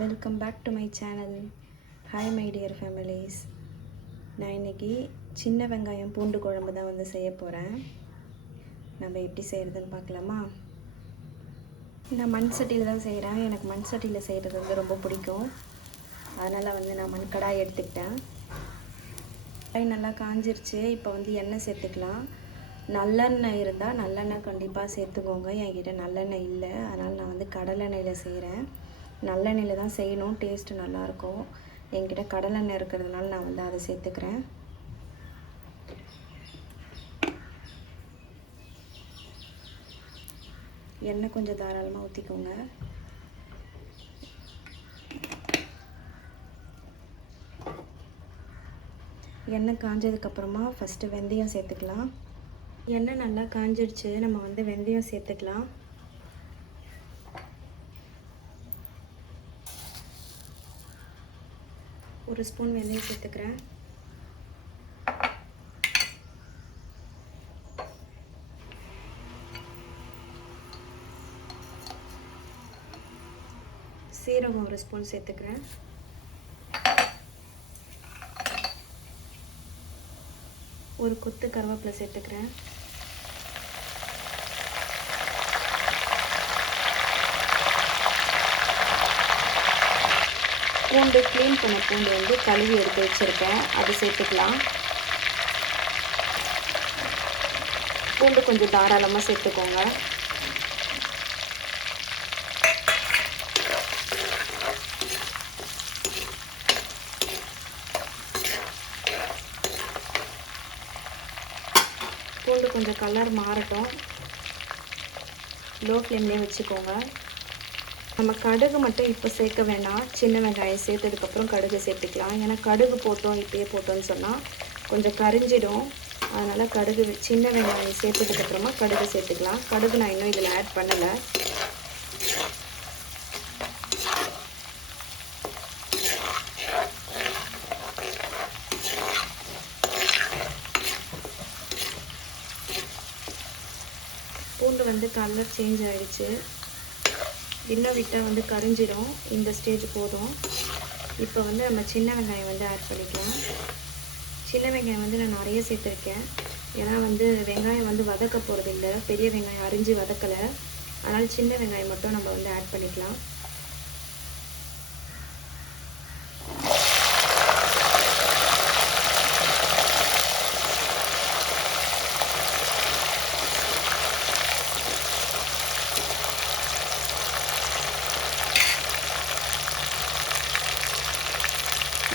Welcome back to my channel. Hi my dear families. நான் இன்றைக்கி சின்ன வெங்காயம் பூண்டு குழம்பு தான் வந்து செய்ய போகிறேன். நம்ம எப்படி செய்கிறதுன்னு பார்க்கலாமா? நான் மண் சட்டியில் தான் செய்கிறேன். எனக்கு மண் சட்டியில் செய்கிறது வந்து ரொம்ப பிடிக்கும். அதனால் வந்து நான் மண் கடாய் எடுத்துக்கிட்டேன். கடாய் நல்லா காஞ்சிருச்சு. இப்போ வந்து எண்ணெய் சேர்த்துக்கலாம். நல்லெண்ணெய் இருந்தால் நல்லெண்ணெய் கண்டிப்பாக சேர்த்துக்கோங்க. என்கிட்ட நல்லெண்ணெய் இல்லை, அதனால் நான் வந்து கடலெண்ணெயில் செய்கிறேன். நல்லெண்ணெயில் தான் செய்யணும், டேஸ்ட்டு நல்லாயிருக்கும். என்கிட்ட கடலெண்ணெய் இருக்கிறதுனால நான் வந்து அதை சேர்த்துக்கிறேன். எண்ணெய் கொஞ்சம் தாராளமாக ஊற்றிக்கோங்க. எண்ணெய் காஞ்சதுக்கப்புறமா ஃபஸ்ட்டு வெந்தயம் சேர்த்துக்கலாம். எண்ணெய் நல்லா காஞ்சிடுச்சு. நம்ம வந்து வெந்தயம் சேர்த்துக்கலாம். ஒரு ஸ்பூன் வெந்தயம் சேர்த்துக்கிறேன். சீரகம் ஒரு ஸ்பூன் சேர்த்துக்கிறேன். ஒரு கொத்து கருவேப்பிலை சேர்த்துக்கிறேன். பூண்டு க்ளீன் பண்ண பூண்டு வந்து கழுவி எடுத்து வச்சுருக்கேன், அது சேர்த்துக்கலாம். பூண்டு கொஞ்சம் தாராளமாக சேர்த்துக்கோங்க. பூண்டு கொஞ்சம் கலர் மாறட்டும். லோ ஃப்ளேம்லேயே வச்சுக்கோங்க. நம்ம கடுகு மட்டும் இப்போ சேர்க்க வேண்டாம். சின்ன வெங்காயம் சேர்த்ததுக்கப்புறம் கடுகு சேர்த்துக்கலாம். ஏன்னா கடுகு போட்டோம் இப்போயே போட்டோன்னு சொன்னால் கொஞ்சம் கரிஞ்சிடும். அதனால் கடுகு சின்ன வெங்காயம் சேர்த்ததுக்கப்புறமா கடுகு சேர்த்துக்கலாம். கடுகு நான் இன்னும் இதில் ஆட் பண்ணலை. பூண்டு வந்து கலர் சேஞ்ச் ஆகிடுச்சு. இன்னும் விட்டால் வந்து கரிஞ்சிடும். இந்த ஸ்டேஜ் போதும். இப்போ வந்து நம்ம சின்ன வெங்காயம் வந்து ஆட் பண்ணிக்கலாம். சின்ன வெங்காயம் வந்து நான் நிறைய சேர்த்துருக்கேன். ஏன்னா வந்து வெங்காயம் வந்து வதக்க போகிறது இல்லை, பெரிய வெங்காயம் அரிஞ்சு வதக்கலை. அதனால் சின்ன வெங்காயம் மட்டும் நம்ம வந்து ஆட் பண்ணிக்கலாம்.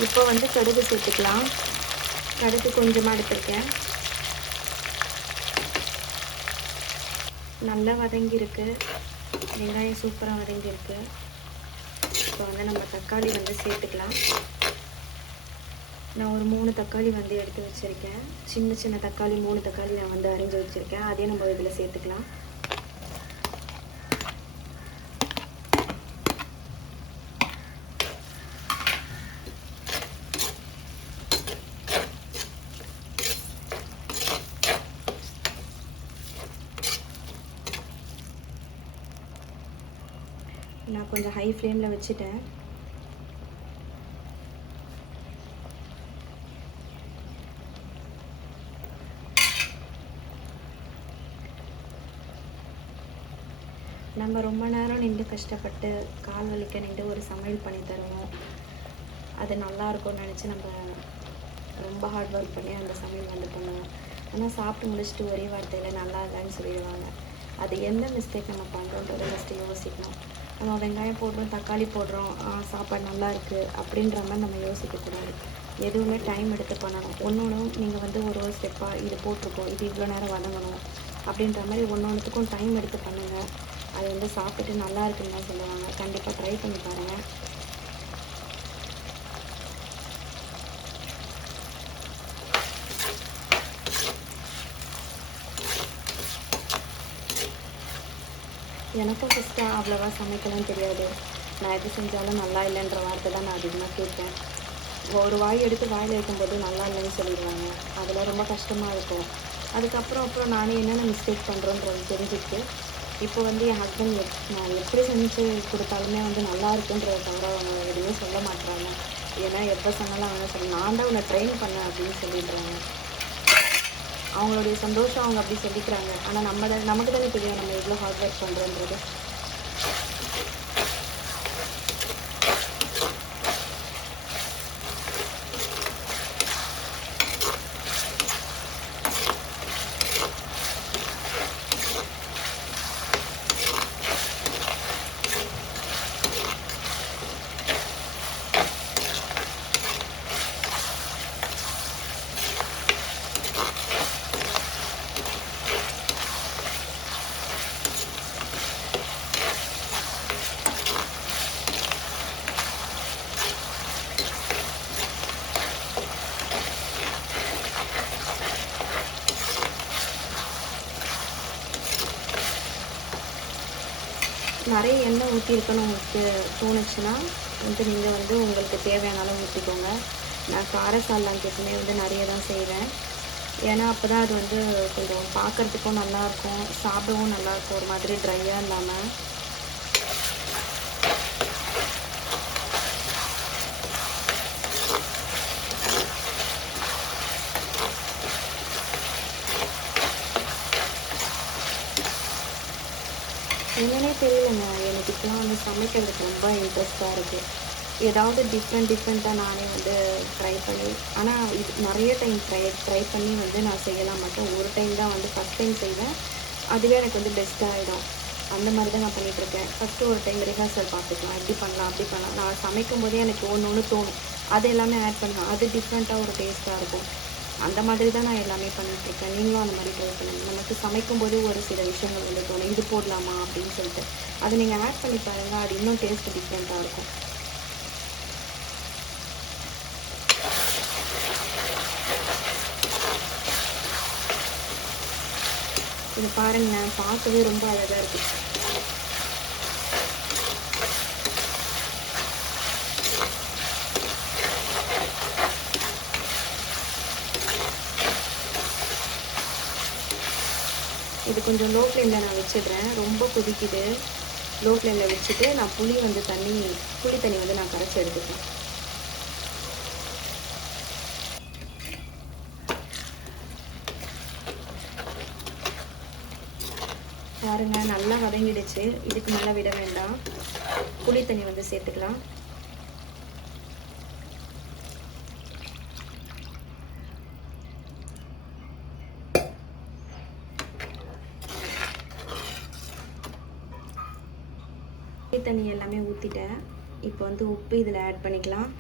இப்போ வந்து கடுகு சேர்த்துக்கலாம். கடுகு கொஞ்சமாக எடுத்துருக்கேன். நல்லா வதங்கியிருக்கு. வெங்காயம் சூப்பராக வதங்கியிருக்கு. இப்போ வந்து நம்ம தக்காளி வந்து சேர்த்துக்கலாம். நான் ஒரு 3 தக்காளி வந்து எடுத்து வச்சுருக்கேன். சின்ன சின்ன தக்காளி 3 தக்காளி நான் வந்து அரிஞ்சு வச்சுருக்கேன். அதையும் நம்ம இதில் சேர்த்துக்கலாம். நான் கொஞ்சம் ஹை ஃப்ளேமில் வச்சுட்டேன். நம்ம ரொம்ப நேரம் நின்று கஷ்டப்பட்டு கால் வலிக்க நின்று ஒரு சமையல் பண்ணி தருவோம். அது நல்லாயிருக்கும்னு நினச்சி நம்ம ரொம்ப ஹார்ட் ஒர்க் பண்ணி அந்த சமையல் வந்து பண்ணுவோம். ஆனால் சாப்பிட்டு முடிச்சுட்டு ஒரே வார்த்தையில் நல்லா இல்லைன்னு சொல்லிடுவாங்க. அது எந்த மிஸ்டேக் நம்ம பண்ணுறோன்றதை ஃபஸ்ட்டு யோசிக்கணும். நம்ம வெங்காயம் போடுறோம், தக்காளி போடுறோம், சாப்பாடு நல்லா இருக்குது அப்படின்ற மாதிரி நம்ம யோசிக்கக்கூடாது. எதுவுமே டைம் எடுத்து பண்ணணும். ஒன்றும் நீங்கள் வந்து ஒரு ஸ்டெப்பாக இது போட்டிருக்கோம், இது இவ்வளோ நேரம் வதங்கணும் அப்படின்ற மாதிரி ஒன்றுத்துக்கும் டைம் எடுத்து பண்ணுங்கள். அது வந்து சாப்பிட்டுட்டு நல்லா இருக்குன்னு தான் சொல்லுவாங்க. கண்டிப்பாக ட்ரை பண்ணி பாருங்கள். எனக்கும் ஃபஸ்ட்டு அவ்வளோவா சமைக்கலாம் தெரியாது. நான் எது செஞ்சாலும் நல்லா இல்லைன்ற வார்த்தை தான் நான் அதிகமாக கேட்பேன். ஒரு வாய் எடுத்து வாயில் வைக்கும்போது நல்லா இல்லைன்னு சொல்லிடுவாங்க. அதில் ரொம்ப கஷ்டமாக இருக்கும். அதுக்கப்புறம் நானே என்னென்ன மிஸ்டேக் பண்ணுறோன்றது தெரிஞ்சுட்டு இப்போ வந்து என் ஹஸ்பண்ட் நான் எப்படி சமைச்சு கொடுத்தாலுமே வந்து நல்லா இருக்குன்றத தவிர அவங்க எதுவுமே சொல்ல மாட்டுறாங்க. ஏன்னா எப்போ சொன்னாலும் அவங்க சொல்ல நான் தான் உன்னை ட்ரெயின் பண்ணேன் அப்படின்னு சொல்லிடுறாங்க. அவங்களுடைய சந்தோஷம் அவங்க அப்படி சொல்லிக்கிறாங்க. ஆனால் நமக்கு தானே தெரியும் நம்ம எவ்வளோ ஹார்ட் ஒர்க் பண்ணுறோன்றது. நிறைய எண்ணெய் ஊற்றிருக்கணும் உங்களுக்கு தோணுச்சுன்னா வந்து நீங்கள் வந்து உங்களுக்கு தேவையான அளவு ஊற்றிக்கோங்க. நான் கார சால்னாக்கு எப்பவுமே வந்து நிறைய தான் செய்வேன். ஏன்னா அப்போ தான் அது வந்து கொஞ்சம் பார்க்குறதுக்கும் நல்லாயிருக்கும், சாப்பிடவும் நல்லாயிருக்கும், ஒரு மாதிரி ட்ரையாக இல்லாமல். என்னன்னே தெரியலங்க, எனக்கு இப்போலாம் வந்து சமைக்கிறதுக்கு ரொம்ப இன்ட்ரெஸ்ட்டாக இருக்குது. ஏதாவது டிஃப்ரெண்ட்டாக நானே வந்து ட்ரை பண்ணி, ஆனால் இது நிறைய டைம் ட்ரை பண்ணி வந்து நான் செய்யலாம் மாட்டேன். ஒரு டைம் தான் வந்து ஃபஸ்ட் டைம் செய்வேன், அதுவே எனக்கு வந்து பெஸ்ட்டாக ஆகிடும். அந்த மாதிரி தான் நான் பண்ணிகிட்ருக்கேன். ஃபஸ்ட்டு ஒரு டைம் ரிஹர்சல் பார்த்துக்கலாம், இப்படி பண்ணலாம் அப்படி பண்ணலாம். நான் சமைக்கும் போதே எனக்கு ஒன்று தோணும், அது எல்லாமே ஆட் பண்ணலாம், அது டிஃப்ரெண்ட்டாக ஒரு டேஸ்ட்டாக இருக்கும். அந்த மாதிரி தான் நான் எல்லாமே பண்ணிகிட்ருக்கேன். நீங்களும் அந்த மாதிரி ட்ரை பண்ணுங்கள். நமக்கு சமைக்கும்போது ஒரு சில விஷயங்கள் வந்து தோணும், இது போடலாமா அப்படின்னு சொல்லிட்டு. அதை நீங்கள் ஆட் பண்ணி பாருங்கள், அது இன்னும் டேஸ்ட்டு டிஃப்ரெண்ட்டாக இருக்கும். இது பாருங்கள், பார்க்கவே ரொம்ப அழகாக இருக்குது. இது கொஞ்சம் லோ ஃப்ளேமில் நான் வச்சிடுறேன். ரொம்ப கொதிக்குது. லோ ஃப்ளேமில் வச்சுட்டு நான் புளி தண்ணி வந்து நான் கரைச்சி எடுத்துப்பேன். பாருங்க, நல்லா வதங்கிடுச்சு. இதுக்கு மேலே விட வேண்டாம். புளி தண்ணி வந்து சேர்த்துக்கலாம். புளி தண்ணி எல்லாமே ஊற்றிட்டேன். இப்போ வந்து உப்பு இதில் ஆட் பண்ணிக்கலாம்.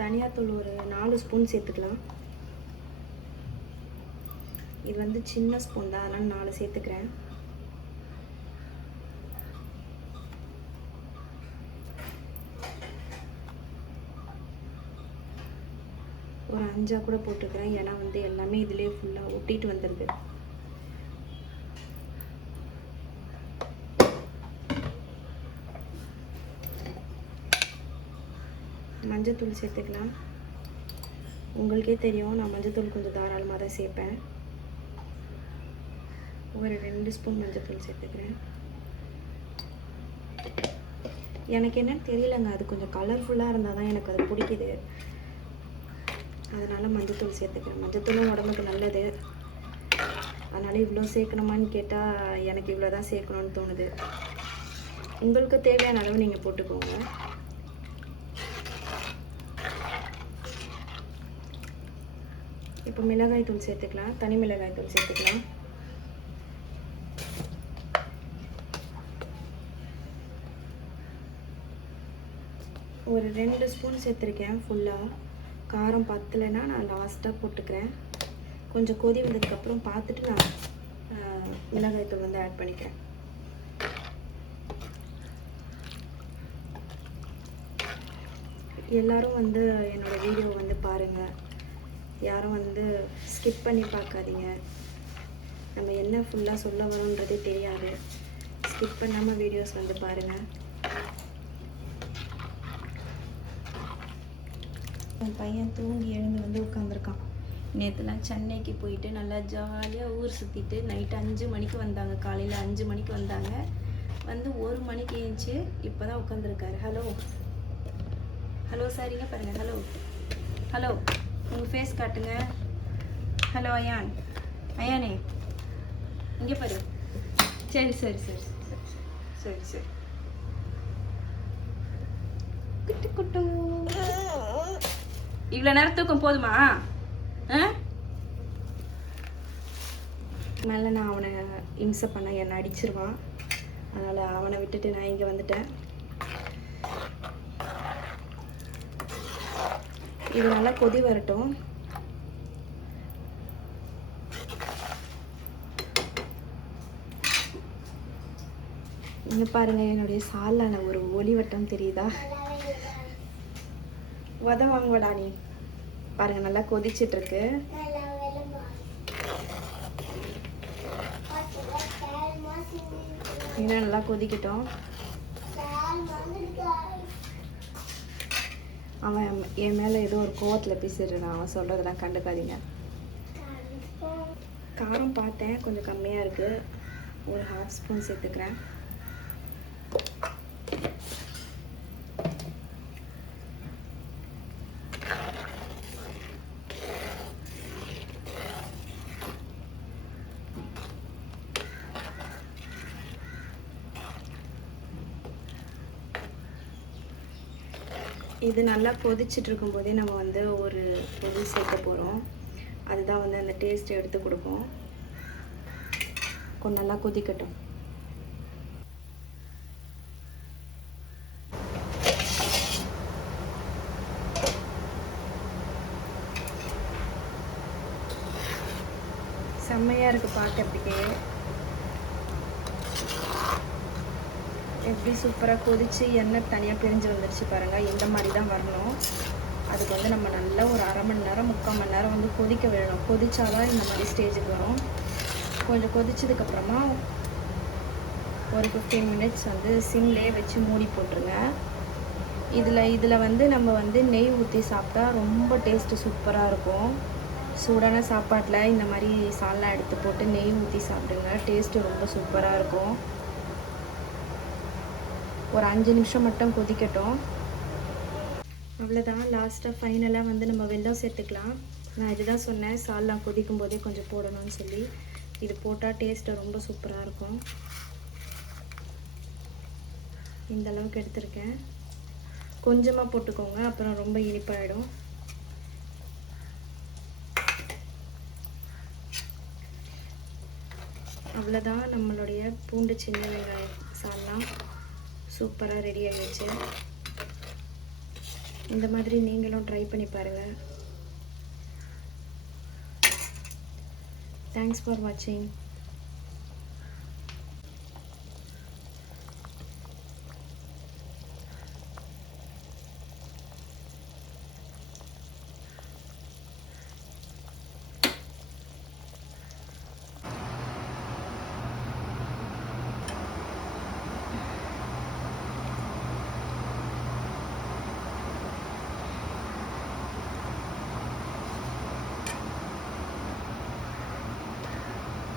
தனியாத்தூள் ஒரு 4 ஸ்பூன் சேர்த்துக்கலாம். இது வந்து சின்ன ஸ்பூன் தான், அதனால் 4 சேர்த்துக்கிறேன். ஒரு 5 கூட போட்டுக்கிறேன், ஏன்னா வந்து எல்லாமே இதிலே ஃபுல்லாக ஒட்டிட்டு வந்துடுது. மஞ்சத்தூள் சேர்த்துக்கலாம். உங்களுக்கே தெரியும், நான் மஞ்சத்தூள் கொஞ்சம் தாராளமாக தான் சேர்ப்பேன். ஒரு 2 ஸ்பூன் மஞ்சத்தூள் சேர்த்துக்கிறேன். எனக்கு என்னன்னு தெரியலங்க, அது கொஞ்சம் கலர்ஃபுல்லாக இருந்தால் தான் எனக்கு அது பிடிக்குது. அதனால் மஞ்சத்தூள் சேர்த்துக்கிறேன். மஞ்சத்தூளும் உடம்புக்கு நல்லது, அதனால் இவ்வளோ சேர்க்கணுமான்னு கேட்டால் எனக்கு இவ்வளோ தான் சேர்க்கணுன்னு தோணுது. உங்களுக்கு தேவையான அளவு நீங்கள் போட்டுக்கோங்க. இப்போ மிளகாய் தூள் சேர்த்துக்கலாம். தனி மிளகாய் தூள் சேர்த்துக்கலாம். ஒரு 2 ஸ்பூன் சேர்த்துருக்கேன். ஃபுல்லாக காரம் பத்தலைன்னா நான் லாஸ்ட்டாக போட்டுக்கிறேன். கொஞ்சம் கொதி வந்ததுக்கப்புறம் பார்த்துட்டு நான் மிளகாய் தூள் வந்து ஆட் பண்ணிக்கிறேன். எல்லோரும் வந்து என்னோடய வீடியோ வந்து பாருங்கள், யாரும் வந்து ஸ்கிப் பண்ணி பார்க்காதீங்க. நம்ம என்ன ஃபுல்லாக சொல்ல வரோன்றதே தெரியாது. ஸ்கிப் பண்ணாமல் வீடியோஸ் வந்து பாருங்கள். என் பையன் தூங்கி எழுந்து வந்து உட்காந்துருக்கான். நேற்றுலாம் சென்னைக்கு போயிட்டு நல்லா ஜாலியாக ஊர் சுற்றிட்டு நைட்டு 5 மணிக்கு வந்தாங்க. காலையில் 5 மணிக்கு வந்தாங்க. வந்து 1 மணிக்கு ஏஞ்சி இப்போ தான் உட்காந்துருக்காரு. ஹலோ ஹலோ சாரிங்க பாருங்கள். ஹலோ ஹலோ உங்கள் ஃபேஸ் காட்டுங்க. ஹலோ அயான், அயானே இங்கே பாரு. சரி சரி சரி சரி சரி சரி குட்டு குட்டு. இவ்வளோ நேரம் தூக்கம் போதுமா? மேலே நான் அவனை இம்சை பண்ண என்னை அடிச்சிருவான். அதனால் அவனை விட்டுட்டு நான் இங்கே வந்துட்டேன். இது நல்லா கொதி வரட்டும். இங்கே பாருங்கள், என்னுடைய சாலான ஒரு ஒளிவட்டம் தெரியுதா? வாங்குவடா நீ. பாருங்கள் நல்லா கொதிச்சிட்ருக்கு. இன்னும் நல்லா கொதிக்கட்டும். அவன் என் மேலே ஏதோ ஒரு கோவத்தில் பேசிடுறான். அவன் சொல்கிறதெல்லாம் கண்டுக்காதீங்க. காரம் பார்த்தேன் கொஞ்சம் கம்மியாக இருக்குது. ஒரு 1/2 ஸ்பூன் சேர்த்துக்கிறேன். இது நல்லா கொதிச்சுட்டு இருக்கும்போதே நம்ம வந்து ஒரு பொருள் சேர்க்க போகிறோம். அதுதான் வந்து அந்த டேஸ்ட் எடுத்து கொடுக்கும். கொஞ்சம் நல்லா கொதிக்கட்டும். செம்மையாக இருக்குது பார்க்க. எப்படி சூப்பராக கொதித்து எண்ணெய் தனியாக பிரிஞ்சு வந்துடுச்சு பாருங்கள். இந்த மாதிரி தான் வரணும். அதுக்கு வந்து நம்ம நல்லா ஒரு 1/2 மணி நேரம் 3/4 மணி நேரம் வந்து கொதிக்க விடணும். கொதிச்சாதான் இந்த மாதிரி ஸ்டேஜுக்கு வரும். கொஞ்சம் கொதிச்சதுக்கப்புறமா ஒரு 15 மினிட்ஸ் வந்து சிம்லேயே வச்சு மூடி போட்டுருங்க. இதில் வந்து நம்ம வந்து நெய் ஊற்றி சாப்பிட்டா ரொம்ப டேஸ்ட்டு சூப்பராக இருக்கும். சூடான சாப்பாட்டில் இந்த மாதிரி சால்லாம் எடுத்து போட்டு நெய் ஊற்றி சாப்பிடுங்க. டேஸ்ட்டு ரொம்ப சூப்பராக இருக்கும். ஒரு 5 நிமிஷம் மட்டும் கொதிக்கட்டும். அவ்வளோதான். லாஸ்ட்டாக ஃபைனலாக வந்து நம்ம வெல்லம் சேர்த்துக்கலாம். நான் இதுதான் சொன்னேன், சால்லாம் கொதிக்கும் போதே கொஞ்சம் போடணும்னு சொல்லி. இது போட்டால் டேஸ்ட்டு ரொம்ப சூப்பராக இருக்கும். இந்த அளவுக்கு எடுத்திருக்கேன். கொஞ்சமாக போட்டுக்கோங்க, அப்புறம் ரொம்ப இனிப்பாயிடும். அவ்வளோதான். நம்மளுடைய பூண்டு சின்ன வெங்காயம் சால்லாம் சூப்பராக ரெடி ஆகிடுச்சு. இந்த மாதிரி நீங்களும் ட்ரை பண்ணி பாருங்கள். தேங்க்ஸ் ஃபார் வாட்சிங்.